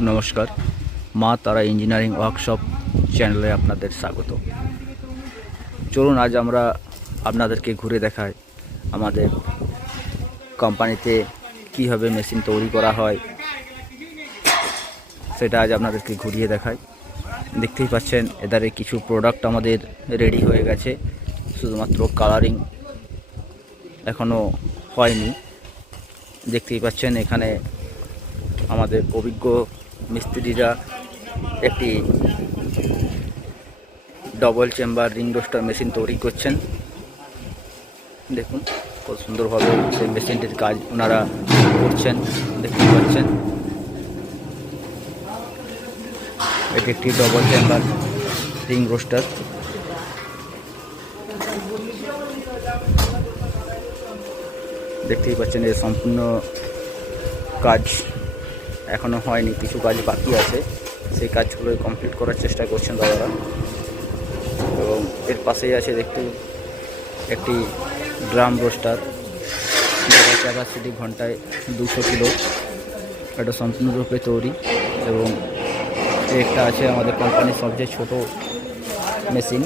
নমস্কার। মা তারা ইঞ্জিনিয়ারিং ওয়ার্কশপ চ্যানেলে আপনাদের স্বাগত। চলুন, আজ আমরা আপনাদেরকে ঘুরে দেখাই আমাদের কোম্পানিতে কীভাবে মেশিন তৈরি করা হয়। সেটা আজ আপনাদেরকে ঘুরিয়ে দেখাই। দেখতেই পাচ্ছেন এদারে কিছু প্রোডাক্ট আমাদের রেডি হয়ে গেছে। শুধুমাত্র কালারিং এখনও হয়নি। দেখতেই পাচ্ছেন, এখানে আমাদের অভিজ্ঞ মিস্ত্রিরা একটি double chamber ring roaster machine তৈরি করছেন। দেখুন কত সুন্দরভাবে সেই মেশিনটির কাজ ওনারা করছেন, দেখতে পাচ্ছেন। এটি একটি ডবল চেম্বার রিং রোস্টার দেখতেই পাচ্ছেন এর সম্পূর্ণ কাজ এখনও হয়নি, কিছু কাজ বাকি আছে। সেই কাজগুলো কমপ্লিট করার চেষ্টা করছেন দাদারা। এবং এর পাশেই আছে দেখতে একটি ড্রাম রোস্টার। ক্যাপাসিটি ঘন্টায় দুশো কিলো। এটা সম্পূর্ণরূপে তৈরি এবং একটা আছে আমাদের কোম্পানির সবচেয়ে ছোট মেশিন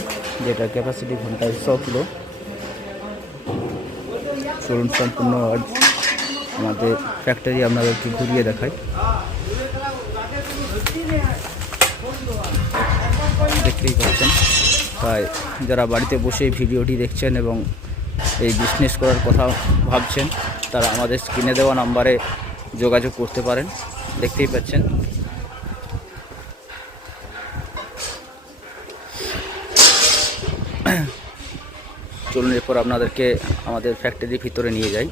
যেটা ক্যাপাসিটি ঘন্টায় ছ কিলো। চলুন, সম্পূর্ণ আমাদের ফ্যাক্টরি আপনাদেরকে ঘুরিয়ে দেখাই। দেখতেই পাচ্ছেন। তাই যারা বাড়িতে বসে ভিডিওটি দেখছেন এবং এই বিজনেস করার কথা ভাবছেন, তারা আমাদের স্ক্রিনে দেওয়া নাম্বারে যোগাযোগ করতে পারেন। দেখতেই পাচ্ছেন। চলুন এরপর আপনাদেরকে আমাদের ফ্যাক্টরির ভিতরে নিয়ে যাই।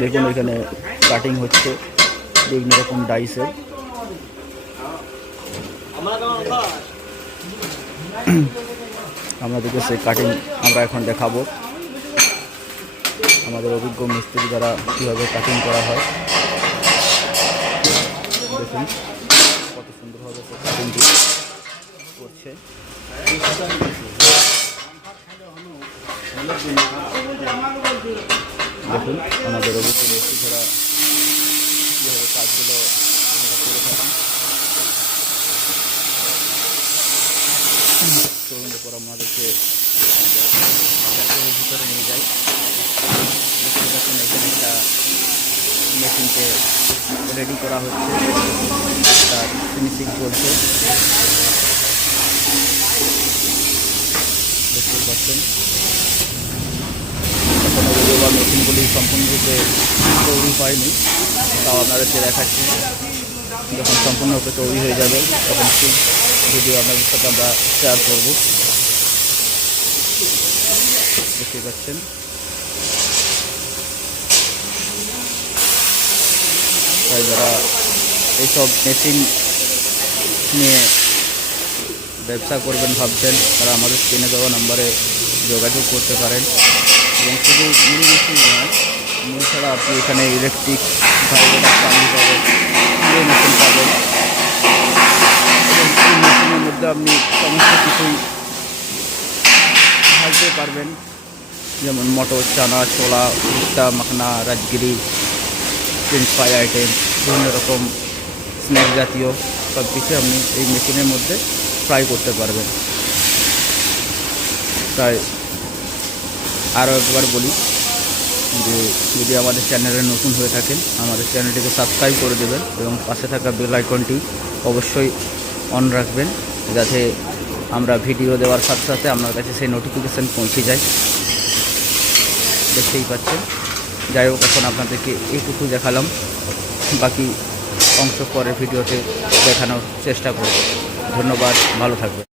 দেখুন এখানে কাটিং হচ্ছে, বিভিন্ন রকম ডাইসের আমাদেরকে সেই কাটিং আমরা এখন দেখাবো। আমাদের অভিজ্ঞ মিস্ত্রি দ্বারা কীভাবে কাটিং করা হয়। দেখুন কত সুন্দরভাবে কাটিংটি করছে। দেখুন, আমাদের অভিজ্ঞ মিস্ত্রি দ্বারা কীভাবে কাজগুলো আমরা করে থাকি। চলুন এরপর আমাদেরকে আমাদের ভিতরে নিয়ে যাই দেখতে পাচ্ছেন এখানে একটা মেশিনকে রেডি করা হচ্ছে। তার ফিনিশিং চলছে দেখতে পাচ্ছেন এখনও যদিও বা মেশিনগুলি সম্পূর্ণরূপে তৈরি হয়নি, তাও আপনাদেরকে দেখাচ্ছি। যখন সম্পূর্ণরূপে তৈরি হয়ে যাবে, তখন ঠিক ভিডিও আপনাদের সাথে আমরা শেয়ার করব। দেখতে পাচ্ছেন। তাই যারা এইসব মেশিন নিয়ে ব্যবসা করবেন ভাবছেন, তারা আমাদের স্ক্রিনে দেওয়া নাম্বারে যোগাযোগ করতে পারেন। এবং শুধু মুড়ি মেশিন নয় মুড়ি ছাড়া আপনি এখানে ইলেকট্রিক পাবেন মেশিন পাবেন এই মেশিনের মধ্যে আপনি সমস্ত কিছুই ভাজতে পারবেন যেমন মটর, চানা, ছোলা ভুট্টা মাখনা, রাজগিরি ফ্রেঞ্চ ফ্রাই আইটেম বিভিন্ন রকম স্ন্যাক জাতীয় সব কিছু আপনি এই মেশিনের মধ্যে ফ্রাই করতে পারবেন। তাই আরও একবার বলি যে যদি আমাদের চ্যানেলে নতুন হয়ে থাকেন, আমাদের চ্যানেলটিকে সাবস্ক্রাইব করে দেবেন এবং পাশে থাকা বেল আইকনটি অবশ্যই অন রাখবেন যাতে আমরা ভিডিও দেওয়ার সাথে সাথে আপনার কাছে সেই নোটিফিকেশান পৌঁছে যায়। দেখতেই পাচ্ছেন। যাই হোক, এখন আপনাদেরকে এইটুকু দেখালাম। বাকি অংশ পরের ভিডিওতে দেখানোর চেষ্টা করব। ধন্যবাদ, ভালো থাকবেন।